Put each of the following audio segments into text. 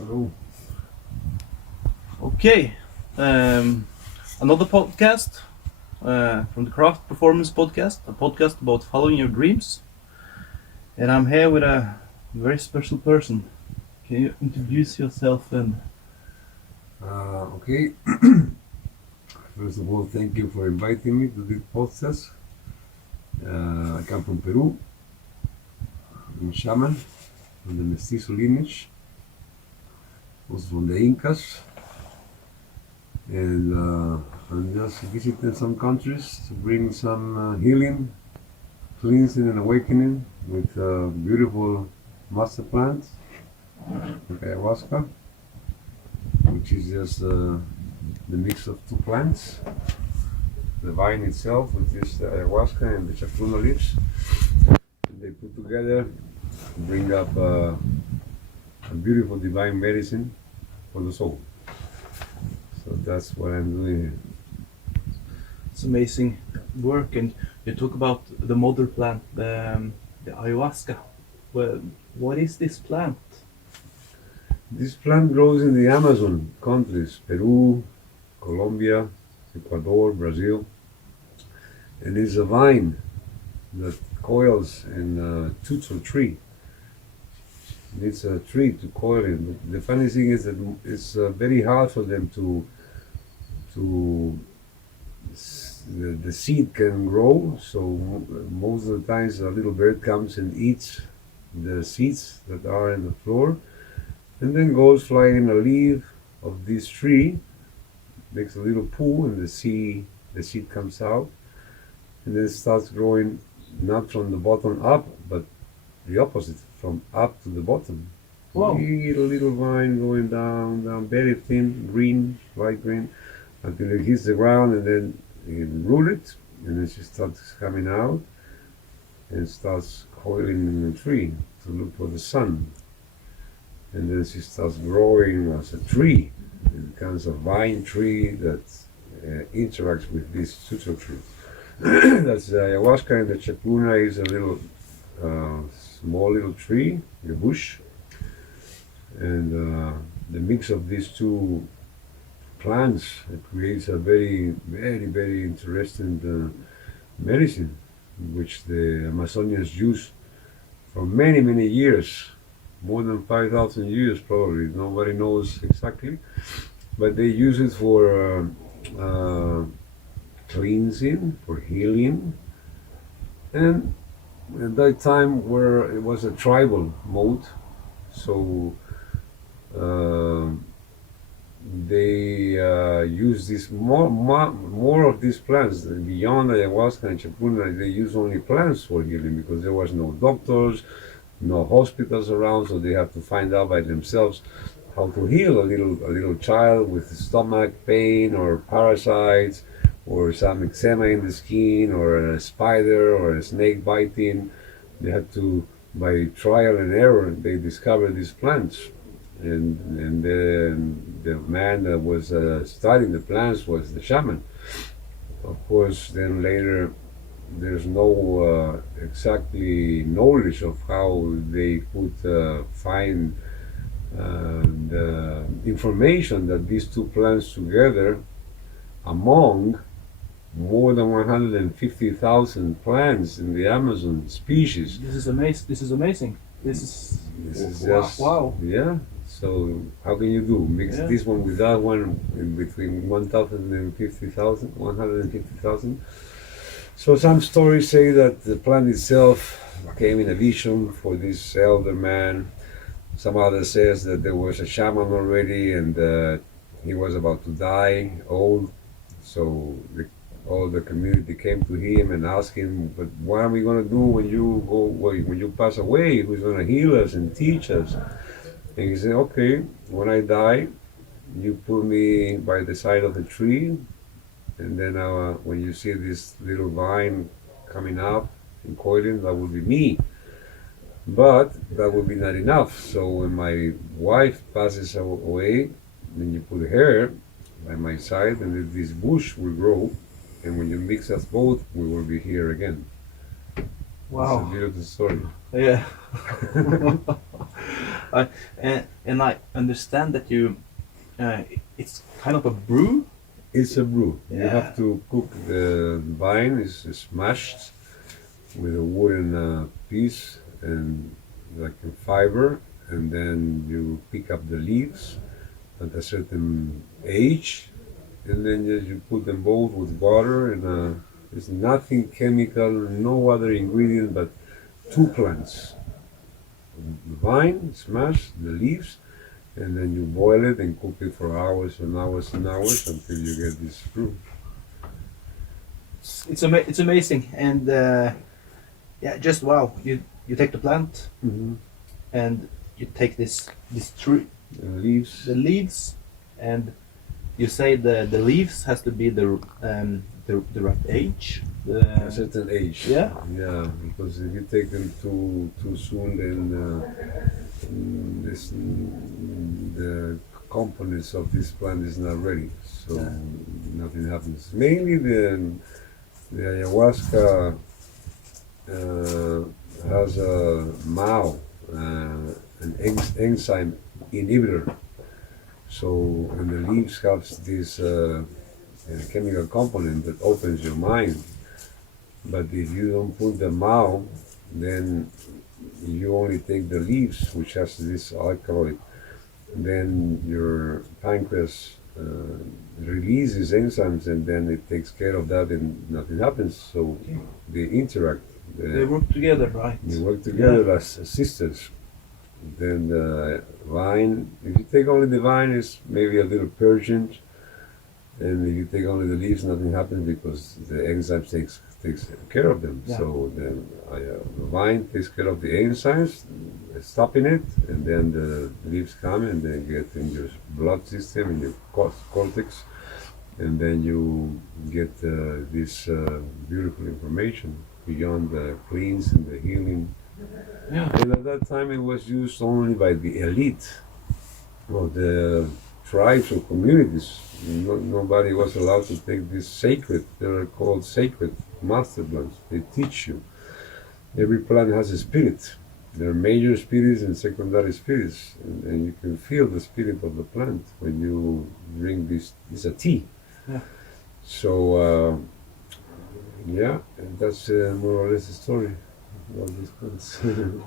Hello. Okay, another podcast from the Craft Performance Podcast, a podcast about following your dreams. And I'm here with a very special person. Can you introduce yourself then? Okay. First of all, thank you for inviting me to this podcast. I come from Peru. I'm a shaman from the Mestizo lineage, also from the Incas. And I'm just visiting some countries to bring some healing, cleansing, and awakening with beautiful master plants like ayahuasca, which is just the mix of two plants, the vine itself, which is the ayahuasca and the Chaka-Runa leaves. They put together to bring up a beautiful divine medicine for the soul. So that's what I'm doing here. It's amazing work, and you talk about the mother plant, the ayahuasca. Well, what is this plant? This plant grows in the Amazon countries, Peru, Colombia, Ecuador, Brazil, and it's a vine that coils in a tutor tree. It needs a tree to coil in. The funny thing is that it's very hard for them to the seed can grow, so most of the times a little bird comes and eats the seeds that are in the floor, and then goes flying in a leaf of this tree, makes a little pool, and the seed comes out, and then starts growing not from the bottom up, but the opposite, from up to the bottom. Wow. Little vine going down, very thin, green, light green, until it hits the ground, and then you root it, and then she starts coming out and starts coiling in the tree to look for the sun. And then she starts growing as a tree. It becomes a vine tree that interacts with this tutor tree. That's the ayahuasca, and the Chaka-Runa is a little small little tree, a bush. And the mix of these two plants creates a very, very, very interesting medicine, which the Amazonians use for many, many years, more than 5,000 years probably. Nobody knows exactly, but they use it for cleansing, for healing, and at that time where it was a tribal mode, so they use this more of these plants beyond ayahuasca and Chaka-Runa. They use only plants for healing because there was no doctors, no hospitals around, so they have to find out by themselves how to heal a little child with stomach pain or parasites or some eczema in the skin or a spider or a snake biting. They had to, by trial and error, they discovered these plants. And the man that was studying the plants was the shaman. Of course, then later there's no exactly knowledge of how they could find the information that these two plants together among more than 150,000 plants in the Amazon species. This is amazing. This is amazing. This is wow. just, Wow. yeah. So how can you do? Mix this one with that one in between 1,000 and 50,000, 150,000. So some stories say that the plant itself came in a vision for this elder man. Some others says that there was a shaman already and he was about to die, old. So all the community came to him and asked him, "But what are we going to do when you pass away? Who's going to heal us and teach us?" And he said, "Okay, when I die, you put me by the side of the tree, and then when you see this little vine coming up and coiling, that will be me. But that will be not enough. So when my wife passes away, then you put her by my side, and then this bush will grow, and when you mix us both, we will be here again." Wow. It's a beautiful story. Yeah. And I understand that you, it's kind of a brew. It's a brew. You Yeah. have to cook the vine. Is mashed with a wooden piece and like a fiber, and then you pick up the leaves at a certain age, and then you put them both with water, and there's nothing chemical, no other ingredient but two plants. The vine, smash the leaves, and then you boil it and cook it for hours and hours and hours until you get this fruit. It's amazing, and yeah, just wow. You take the plant Mm-hmm. and you take this tree, Leaves. the leaves, and you say the leaves has to be the right age. A certain age. Yeah. Yeah, because if you take them too soon, then the components of this plant is not ready, so Yeah. nothing happens. Mainly the ayahuasca has a MAO, an enzyme inhibitor. So, and the leaves have this chemical component that opens your mind. But if you don't put the MAO, then you only take the leaves, which has this alkaloid. Then your pancreas releases enzymes, and then it takes care of that, and nothing happens. So they interact. They work together, right? They work together as sisters. Then the vine, if you take only the vine, it's maybe a little purgent, and if you take only the leaves, nothing happens because the enzymes takes care of them. Yeah. So then the vine takes care of the enzymes, stopping it, and then the leaves come and they get in your blood system, in your cortex, and then you get this beautiful information beyond the cleanse and the healing. Yeah. And at that time, it was used only by the elite of the tribes or communities. Nobody was allowed to take this sacred. They are called sacred master plants. They teach you. Every plant has a spirit. There are major spirits and secondary spirits, and you can feel the spirit of the plant when you drink this. It's a tea. Yeah. So yeah, and that's more or less the story about these plants.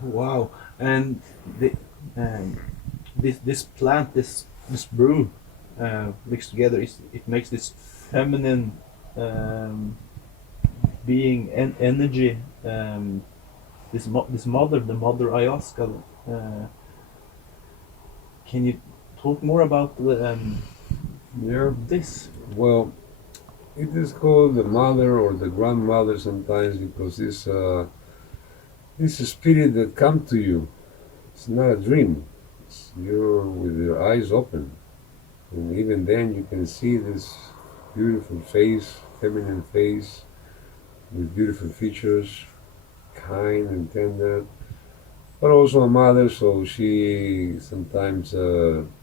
Wow. And this plant, this brew mixed together, it makes this feminine being and energy. This mother, the mother ayahuasca. Can you talk more about Yeah. this? Well, it is called the mother or the grandmother sometimes because it's a spirit that comes to you. It's not a dream. You're with your eyes open, and even then you can see this beautiful face, feminine face, with beautiful features, kind and tender, but also a mother, so she sometimes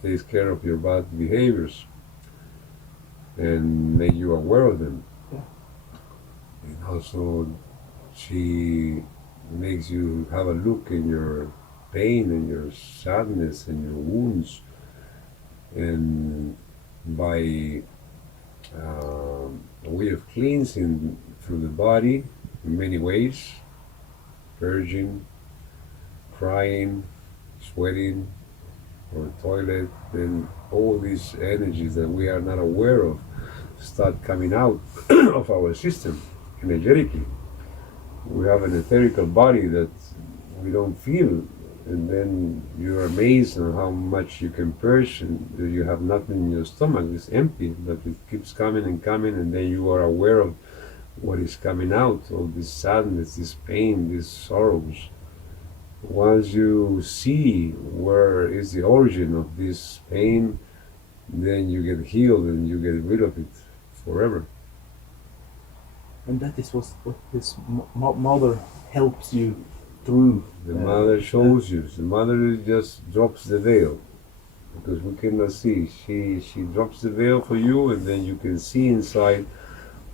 takes care of your bad behaviors and make you aware of them. Yeah. And also she makes you have a look in your pain and your sadness and your wounds, and by a way of cleansing through the body in many ways, purging, crying, sweating, or toilet, then all these energies that we are not aware of start coming out of our system energetically. We have an etherical body that we don't feel, and then you're amazed on how much you can purge, and you have nothing in your stomach, it's empty, but it keeps coming and coming, and then you are aware of what is coming out, all this sadness, this pain, these sorrows. Once you see where is the origin of this pain, then you get healed and you get rid of it forever. And that is what this mother helps you through. The mother shows you. The mother just drops the veil because we cannot see. She drops the veil for you, and then you can see inside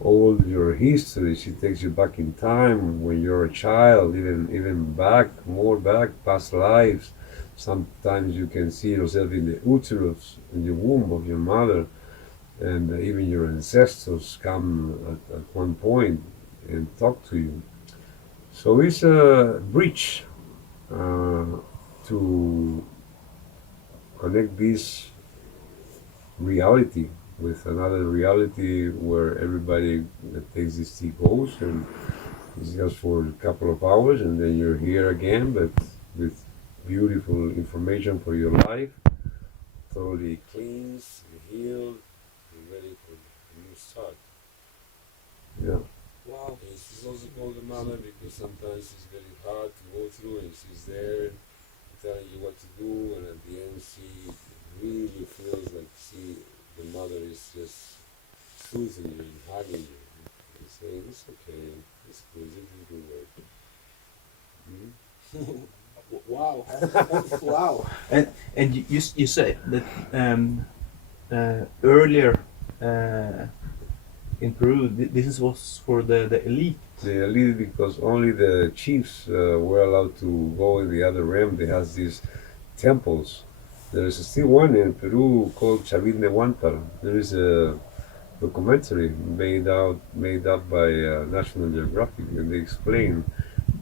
all your history. She takes you back in time when you're a child, even back, more back, past lives, Sometimes you can see yourself in the uterus, in the womb of your mother, and even your ancestors come at one point and talk to you. So it's a bridge to connect this reality with another reality where everybody that takes this tea goes, and it's just for a couple of hours and then you're here again, but with beautiful information for your life, totally cleansed, healed, and ready for a new start. Yeah. Wow. And she's also called the mother because sometimes it's very hard to go through, and she's there telling you what to do, and at the end she really feels like the mother is just soothing you and hugging you and saying, it's okay, it's good, this is good work. Wow. Wow. And you say that earlier in Peru, this was for the elite. The elite, because only the chiefs were allowed to go in the other realm. They have these temples. There is still one in Peru called Chavin de Huántar. There is a documentary made up by National Geographic, and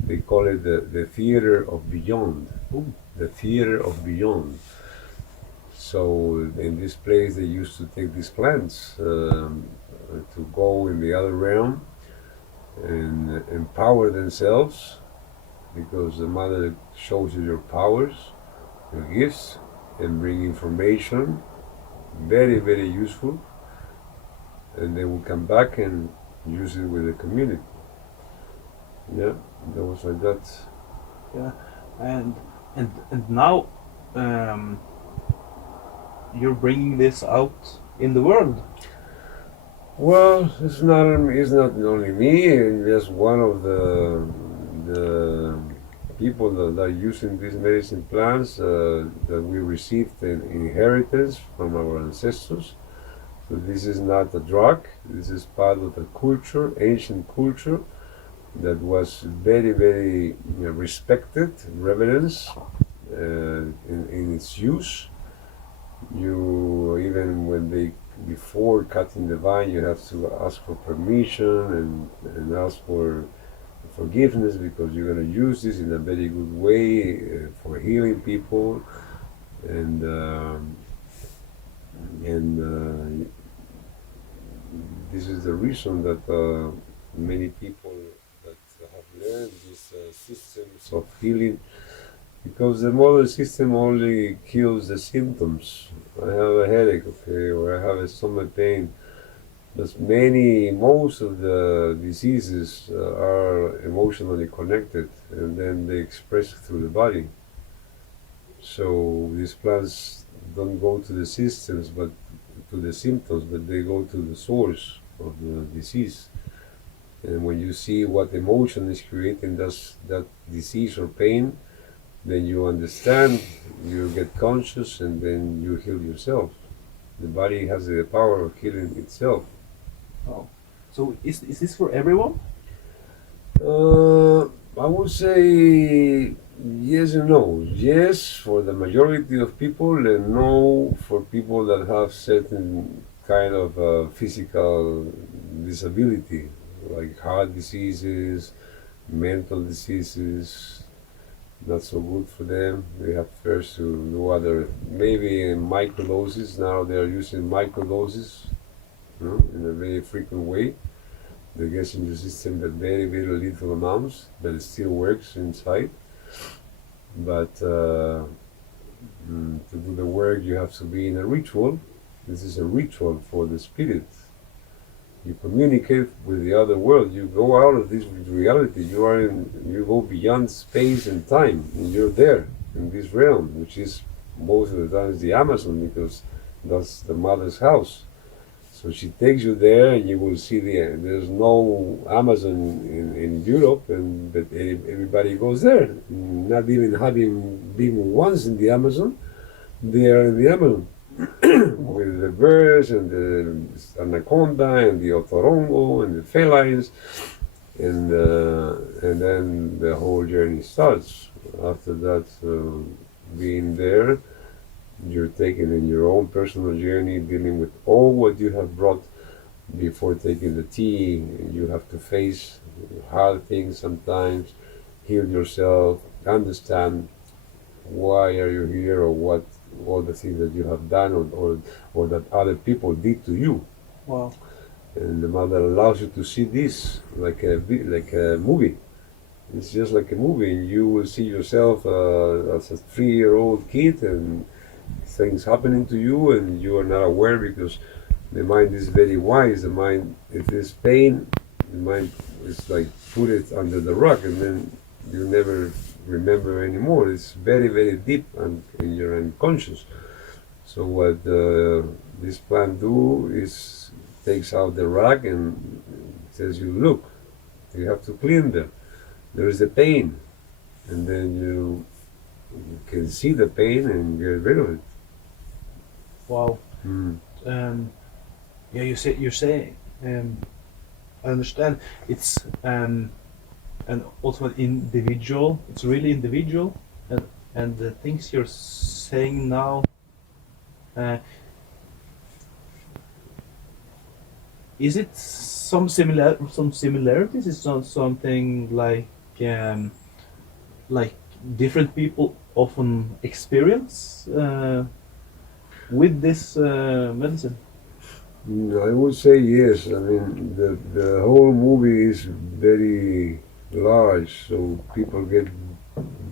they call it the theater of beyond. Ooh. The theater of beyond. So in this place they used to take these plants to go in the other realm and empower themselves, because the mother shows you your powers, your gifts, and bring information, very, very useful, and they will come back and use it with the community. Yeah, that was like that. Yeah, and now you're bringing this out in the world. Well, it's not only me, and just one of the people that are using these medicine plants that we received in inheritance from our ancestors. So this is not a drug. This is part of the culture, ancient culture, that was very, very respected, reverence in its use. You even when before cutting the vine, you have to ask for permission and ask for forgiveness, because you're going to use this in a very good way for healing people, and this is the reason that many people that have learned these systems of healing, because the modern system only kills the symptoms. I have a headache, okay, or I have a stomach pain. But most of the diseases are emotionally connected, and then they express through the body. So these plants don't go to the systems, but to the symptoms, but they go to the source of the disease. And when you see what emotion is creating that disease or pain, then you understand, you get conscious, and then you heal yourself. The body has the power of healing itself. Oh, so is this for everyone? I would say yes and no. Yes, for the majority of people, and no for people that have certain kind of physical disability, like heart diseases, mental diseases. Not so good for them. They have first to do other, maybe in microdoses. Now they are using microdoses, in a very frequent way. They get in the system at very, very little amounts, but it still works inside. But to do the work, you have to be in a ritual. This is a ritual for the spirit. You communicate with the other world. You go out of this reality. You go beyond space and time, and you're there in this realm, which is most of the times the Amazon, because that's the mother's house. So she takes you there, and you will see there's no Amazon in Europe, but everybody goes there. Not even having been once in the Amazon, they are in the Amazon. With the birds and the anaconda and the otorongo and the felines, and then the whole journey starts. After that, being there, you're taking in your own personal journey, dealing with all what you have brought before taking the tea. You have to face hard things sometimes, heal yourself, understand why are you here, or what all the things that you have done, or that other people did to you. Wow. And the mother allows you to see this like like a movie. It's just like a movie, and you will see yourself as a 3-year-old kid, and things happening to you, and you are not aware because the mind is very wise. The mind, if there's pain, the mind is like put it under the rug, and then you never remember anymore. It's very, very deep and in your unconscious. So what this plant do is takes out the rug and says, you look, you have to clean them. There is the pain, and then you can see the pain and get rid of it. Wow. Mm. Yeah, you're saying. I understand. It's and also an individual. It's really individual, and the things you're saying now. Is it some similarities? Is it something like different people often experience with this medicine? I would say yes. I mean, the whole movie is very large, so people get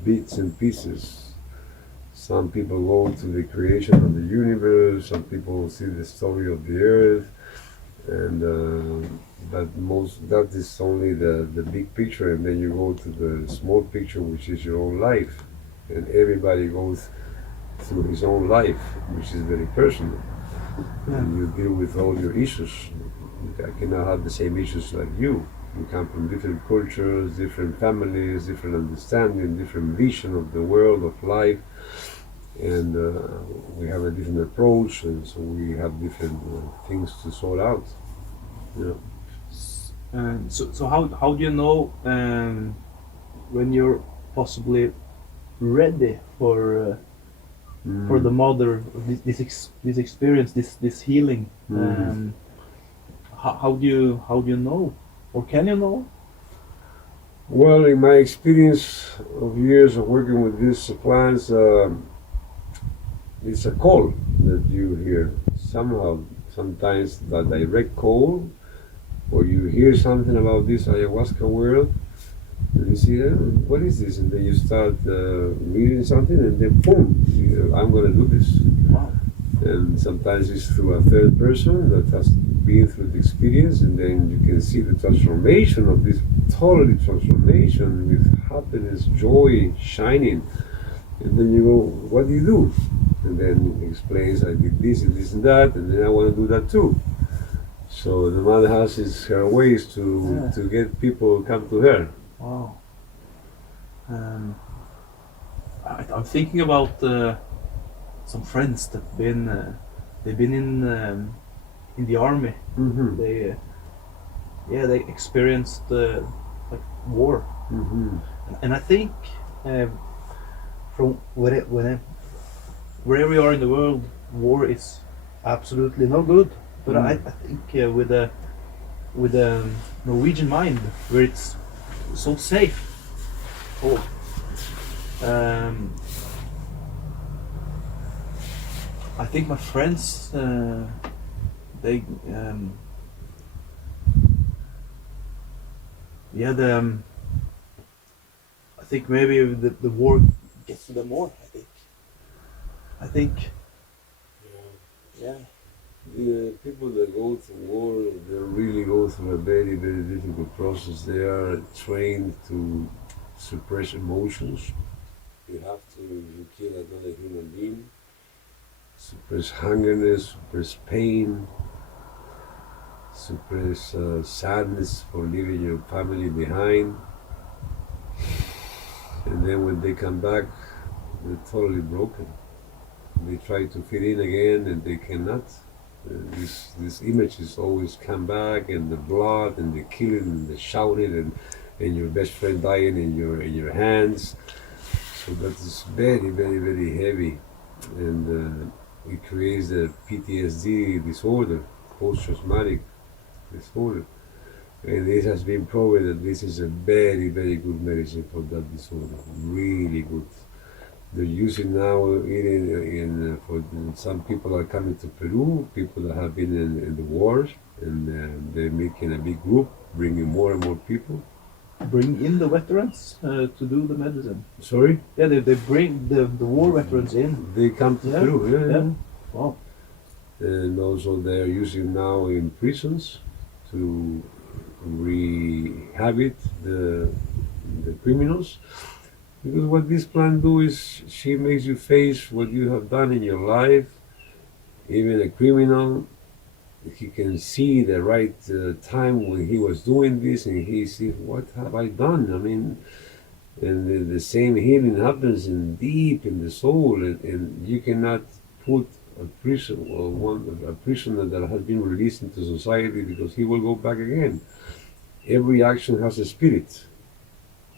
bits and pieces. Some people go to the creation of the universe, some people see the story of the earth, and that is only the big picture, and then you go to the small picture, which is your own life, and everybody goes through his own life, which is very personal. And you deal with all your issues. I cannot have the same issues like you. We come from different cultures, different families, different understanding, different vision of the world, of life, and we have a different approach, and so we have different things to sort out. You know. So how do you know when you're possibly ready for the mother of this experience, this healing? How do you know, or can you know? Well, in my experience of years of working with these plants, it's a call that you hear somehow. Sometimes the direct call, or you hear something about this ayahuasca world, and you see, what is this? And then you start reading something, and then boom, I'm going to do this. Wow. And sometimes it's through a third person that has been through the experience, and then you can see the transformation of this, totally transformation with happiness, joy, shining. And then you go, what do you do? And then he explains, I did this and this and that, and then I want to do that too. So the mother has her ways to get people come to her. Wow. I'm thinking about some friends that they've been in the army. Mm-hmm. They experienced like war, and I think from wherever you are in the world, war is absolutely no good. But I think with a Norwegian mind, where it's so safe. I think my friends, they, I think maybe the war gets to them more. I think. Yeah. The people that go to war, they really go through a very, very difficult process. They are trained to suppress emotions. You have to kill another human being, suppress hungerness, suppress pain, suppress sadness for leaving your family behind. And then when they come back, they're totally broken. They try to fit in again and they cannot. These images always come back, and the blood and the killing and the shouting and your best friend dying in your hands. So that is very, very, very heavy, and it creates a PTSD disorder, post-traumatic disorder. And it has been proven that this is a very, very good medicine for that disorder. Really good. They're using now it for some people are coming to Peru, people that have been in the wars, and they're making a big group, bringing more and more people. Bring in the veterans to do the medicine. Sorry? Yeah, they bring the war veterans in. They come to Yeah, Peru, yeah. yeah. Wow. And also they're using now in prisons to rehabilitate the criminals. Because what this plant do is she makes you face what you have done in your life. Even a criminal, he can see the right time when he was doing this, and he sees, what have I done? I mean, and the same healing happens in deep in the soul, and you cannot put a prison or a prisoner that has been released into society because he will go back again. Every action has a spirit.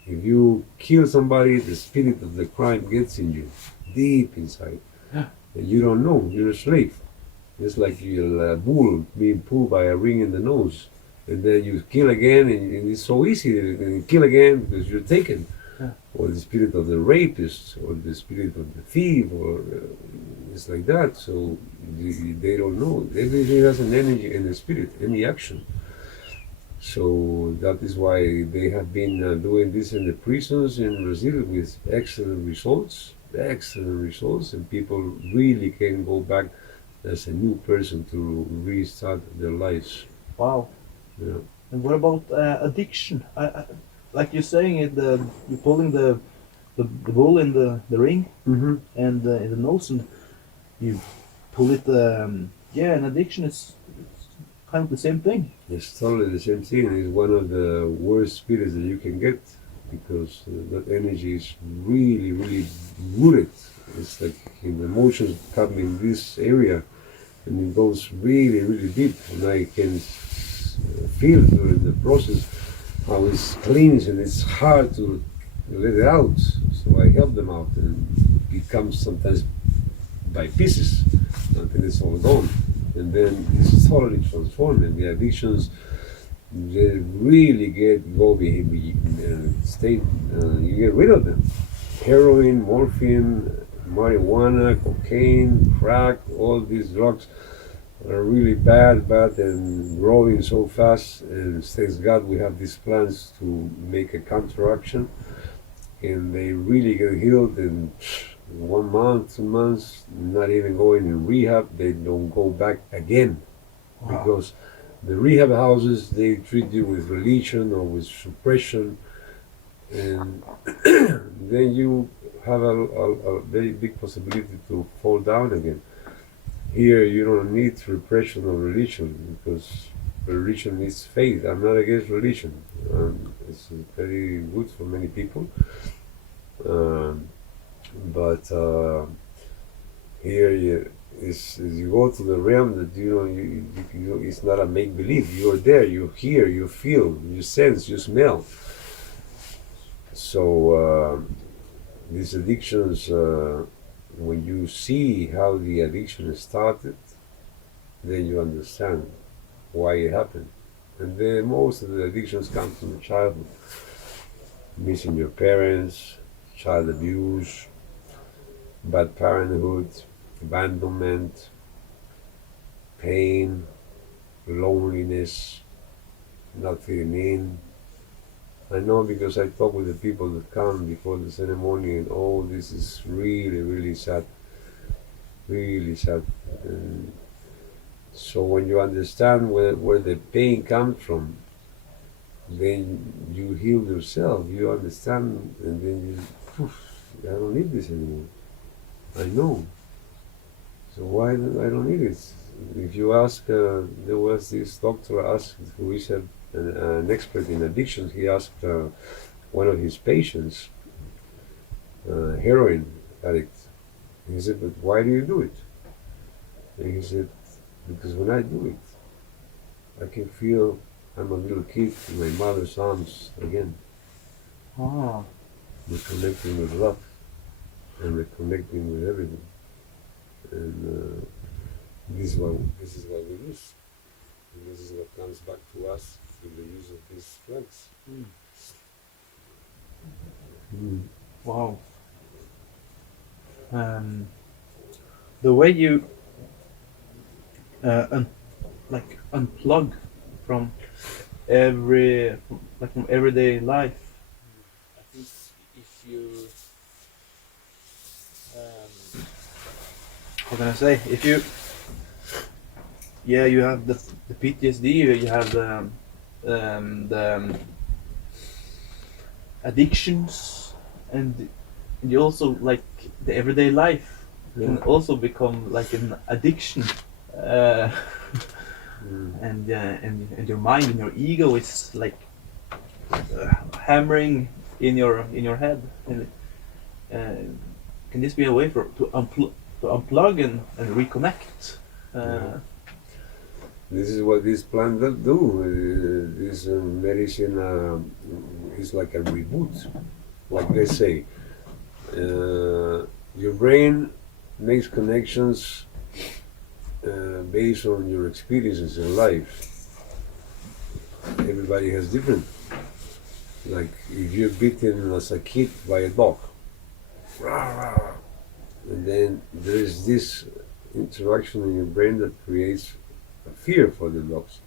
If you kill somebody, the spirit of the crime gets in you, deep inside. Yeah. And you don't know, you're a slave. It's like you're a bull being pulled by a ring in the nose. And then you kill again, and it's so easy. You kill again because you're taken. Yeah. Or the spirit of the rapist, or the spirit of the thief, or it's like that. So they don't know. Everything has an energy and a spirit, any action. So that is why they have been doing this in the prisons in Brazil with excellent results, and people really can go back as a new person to restart their lives. Wow. Yeah. And what about addiction? Like you're saying, you're pulling the bull in the ring Mm-hmm. and in the nose, and you pull it. Yeah, and addiction is kind of the same thing. It's totally the same thing. It's one of the worst spirits that you can get because that energy is really, really rooted. It's like the emotions come in this area and it goes really, really deep. And I can feel during the process how it's cleansed and it's hard to let it out. So I help them out, and it comes sometimes by pieces until it's all gone. And then it's totally transformed, and the addictions they really go stay. You get rid of them. Heroin, morphine, marijuana, cocaine, crack, all these drugs are really bad and growing so fast. And thanks God we have these plans to make a counteraction, and they really get healed in 1 month, 2 months, not even going in rehab. They don't go back again. Wow. Because the rehab houses, they treat you with religion or with suppression, and then you have a very big possibility to fall down again. Here you don't need repression of religion because religion needs faith. I'm not against religion. It's very good for many people. But here you go to the realm that you it's not a make believe. You're there. You hear. You feel. You sense. You smell. So these addictions, when you see how the addiction started, then you understand why it happened. And then most of the addictions come from childhood. Missing your parents, child abuse, bad parenthood, abandonment, pain, loneliness, not fitting in. I know because I talk with the people that come before the ceremony, and oh, this is really, really sad. Really sad. And so when you understand where the pain comes from, then you heal yourself, you understand, and then I don't need this anymore. I know. So why I don't need it? If you ask, there was this doctor asked, who is an expert in addictions, he asked one of his patients, heroin addict, he said, but why do you do it? And he said, because when I do it, I can feel I'm a little kid in my mother's arms again. Ah. Reconnecting with love. and reconnecting with everything. And this is what we lose. And this is what comes back to us through the use of these plants. Wow. The way you unplug from from everyday life. I think if you How can I say? If you, you have the PTSD, you have the addictions, and you also like the everyday life can also become like an addiction, and your mind and your ego is like hammering in your head. And can this be a way to unplug and reconnect? This is what these plants do. This medicine is like a reboot. Like they say, your brain makes connections based on your experiences in life. Everybody has different. Like if you're bitten as a kid by a dog, and then there is this interaction in your brain that creates a fear for the dogs.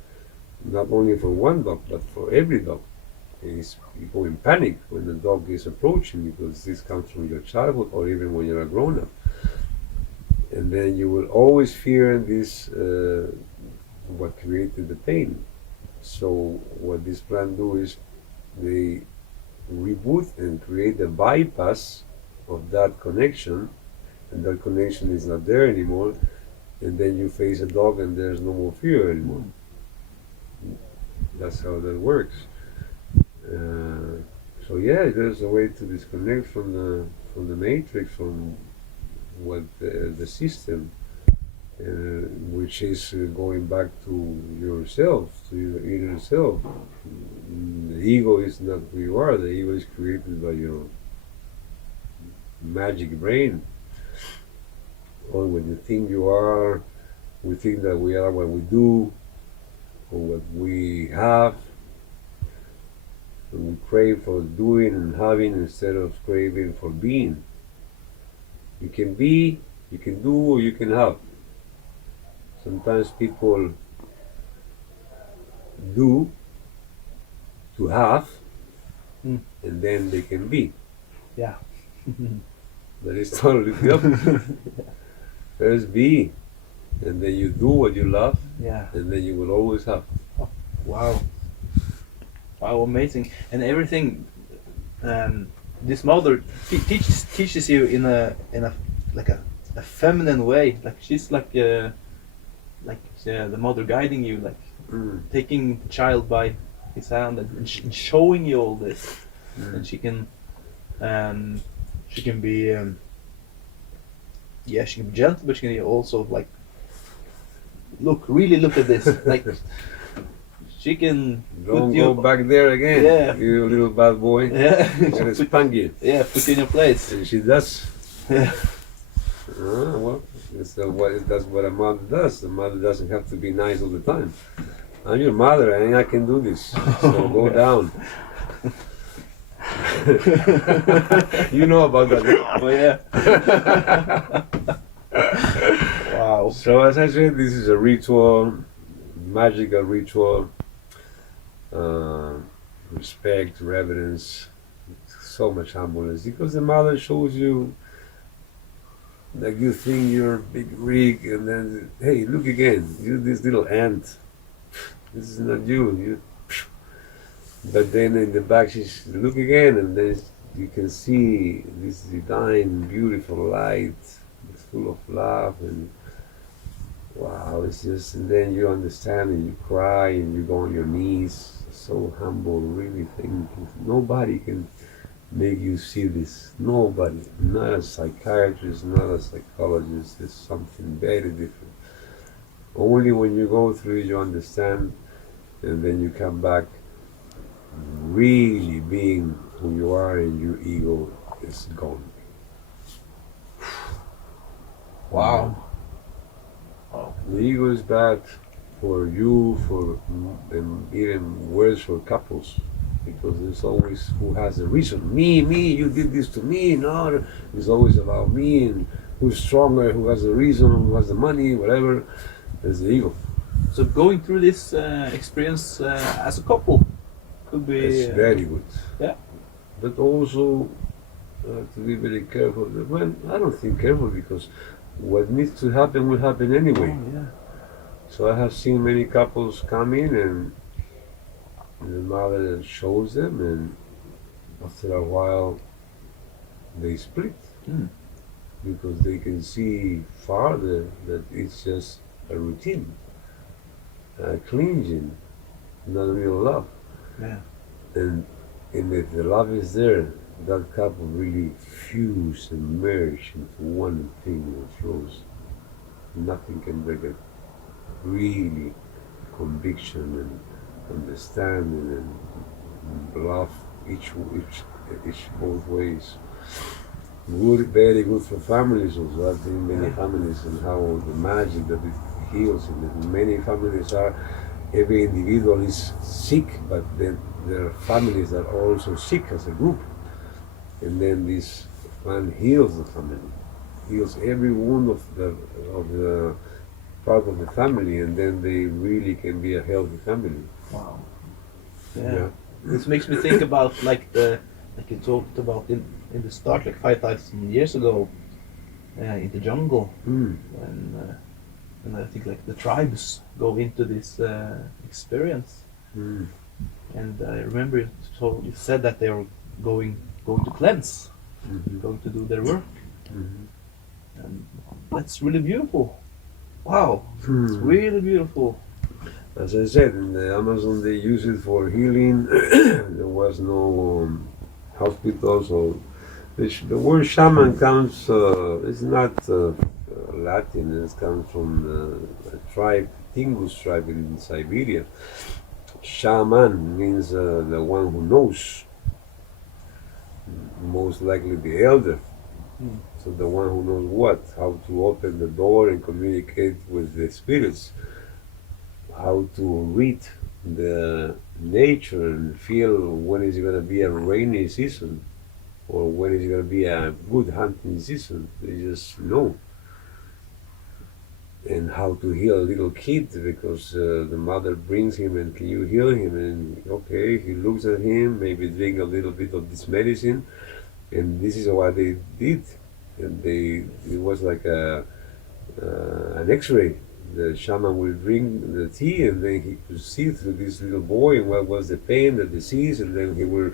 Not only for one dog, but for every dog. You go in panic when the dog is approaching, because this comes from your childhood or even when you're a grown-up. And then you will always fear this, what created the pain. So what this plant do is they reboot and create a bypass of that connection, and that connection is not there anymore, and then you face a dog and there's no more fear anymore. That's how that works. So yeah, there's a way to disconnect from the matrix, from what the system, which is going back to yourself, to your inner self. The ego is not who you are. The ego is created by your magic brain. Or when you think you are, we think that we are what we do, or what we have. And we crave for doing and having instead of craving for being. You can be, you can do, or you can have. Sometimes people do to have, and then they can be. Yeah. That is totally the opposite. First be, and then you do what you love, and then you will always have. Oh, wow. Wow, amazing. And everything this mother teaches you in a like a feminine way. Like she's like the mother guiding you, like taking the child by his hand and showing you all this. And she can be she can be gentle, but she can also like really look at this. Like she can Don't go back there again, you little bad boy. Yeah. I'm gonna spank you. Yeah, put you in your place. And she does. Yeah. Well, that's what a mother does. The mother doesn't have to be nice all the time. I'm your mother and I can do this. So go down. You know about that. Oh yeah. Wow. So as I said, this is a ritual, magical ritual. Respect, reverence, so much humbleness, because the mother shows you that you think you're big rig, and then hey, look again, you're this little ant. This is not you. But then in the back she's look again, and then you can see this divine, beautiful light. It's full of love, and wow, it's just, and then you understand and you cry and you go on your knees, so humble, really think nobody can make you see this. Nobody, not a psychiatrist, not a psychologist. It's something very different. Only when you go through it you understand, and then you come back really being who you are, and your ego is gone. Wow. Wow. The ego is bad for you, for and even worse for couples, because there's always who has the reason. Me, you did this to me. No, it's always about me and who's stronger, who has the reason, who has the money, whatever. There's the ego. So going through this experience as a couple could be It's very good. yeah. But also to be very careful. Well, I don't think careful because what needs to happen will happen anyway. Oh, yeah. So I have seen many couples come in and the mother shows them, and after a while they split Mm. because they can see farther that it's just a routine, a clinging, not real love. Yeah. And if the love is there, that couple really fuse and merge into one thing that flows. Nothing can break it. Really conviction and understanding and love each both ways. Good, very good for families also. I've been in many families and how the magic that it heals in it. Many families are, every individual is sick, but then there are families that are also sick as a group. And then this man heals the family, heals every wound of the part of the family, and then they really can be a healthy family. Wow. Yeah. This makes me think about like you talked about in the start, like 5,000 years ago, in the jungle, when I think like the tribes go into this experience. And I remember you said that they were going to cleanse, going to do their work, and that's really beautiful. Wow, it's really beautiful. As I said, in the Amazon they use it for healing. There was no hospitals or the word shaman comes. It's not Latin. It comes from a tribe, Tingus tribe in Siberia. Shaman means the one who knows. Most likely the elder. So the one who knows what, how to open the door and communicate with the spirits, how to read the nature and feel when is it going to be a rainy season or when is it going to be a good hunting season. They just know. And how to heal a little kid because the mother brings him and can you heal him, and okay, he looks at him, maybe drink a little bit of this medicine, and this is what they did. And it was like an x-ray. The shaman will drink the tea and then he could see through this little boy and what was the pain, the disease, and then he will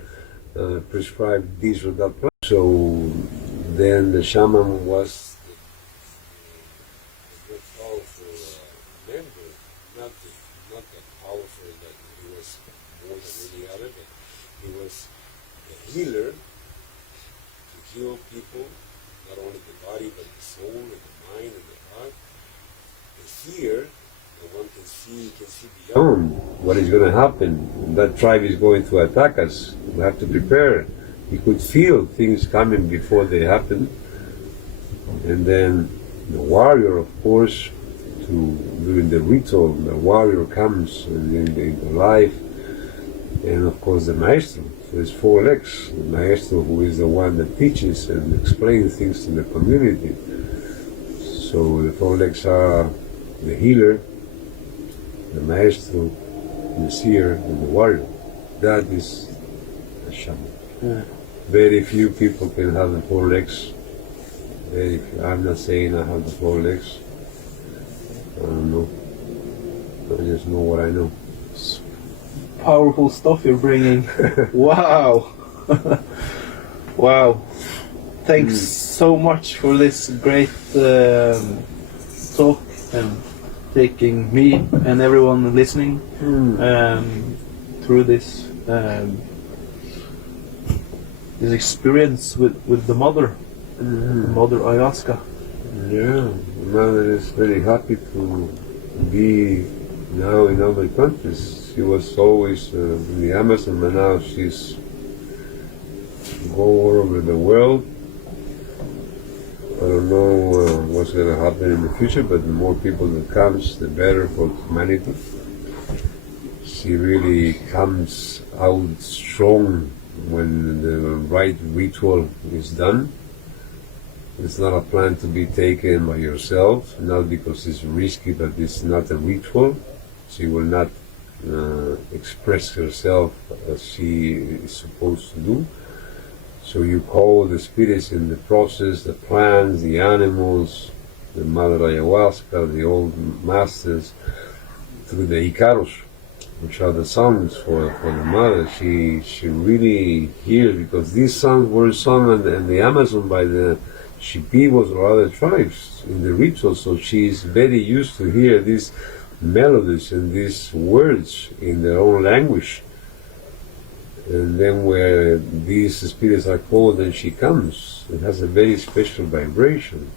prescribe this or that plant. So then the shaman was the powerful member, not that powerful that he was more than any other, but he was the healer to heal people, not only the body but the soul and the mind and the heart. And here, the one can see beyond what is going to happen. That tribe is going to attack us. We have to prepare. He could feel things coming before they happen. And then the warrior, of course, during the ritual, the warrior comes into life. And of course the maestro. So there's four legs. The maestro, who is the one that teaches and explains things to the community. So the four legs are the healer, the maestro, the seer, and the warrior. That is a shaman. Yeah. Very few people can have the four legs. Very few. I'm not saying I have the four legs. I don't know. I just know what I know. Powerful stuff you're bringing. Wow. Wow. Thanks so much for this great talk and taking me and everyone listening through this this experience with the mother, Mother Ayahuasca. Yeah, mother is very happy to be now in other countries. She was always in the Amazon, but now she's go all over the world. I don't know what's going to happen in the future, but the more people that comes, the better for humanity. She really comes out strong when the right ritual is done. It's not a plan to be taken by yourself, not because it's risky, but it's not a ritual. She will not express herself as she is supposed to do. So you call the spirits in the process, the plants, the animals, the Mother Ayahuasca, the old masters, through the Icaros, which are the songs for the Mother. She really hears, because these songs were sung in the Amazon by the Shipibos or other tribes in the rituals, so she is very used to hear these melodies and these words in their own language. And then where these spirits are called and she comes, it has a very special vibration.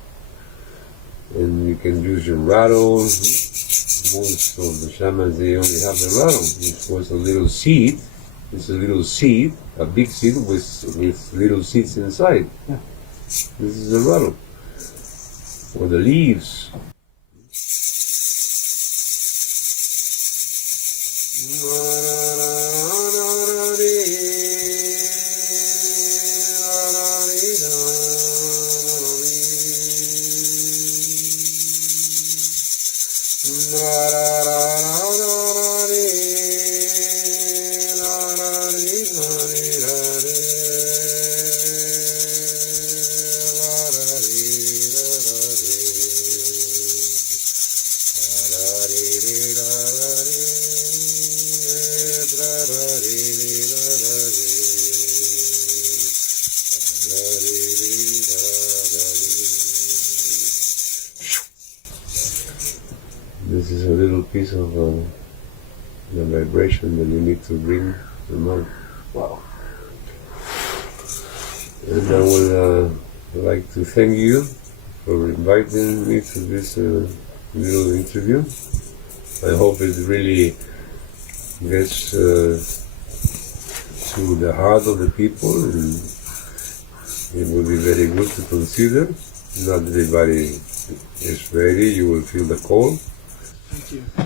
And you can use your rattle. Most of the shamans, they only have the rattle. It was a little seed. It's a little seed, a big seed with little seeds inside. Yeah. This is a rattle. Or the leaves. This is a little piece of the vibration that you need to bring them out. Wow. And I would like to thank you for inviting me to this little interview. I hope it really gets to the heart of the people, and it will be very good to consider. Not everybody is ready, you will feel the call. Thank you.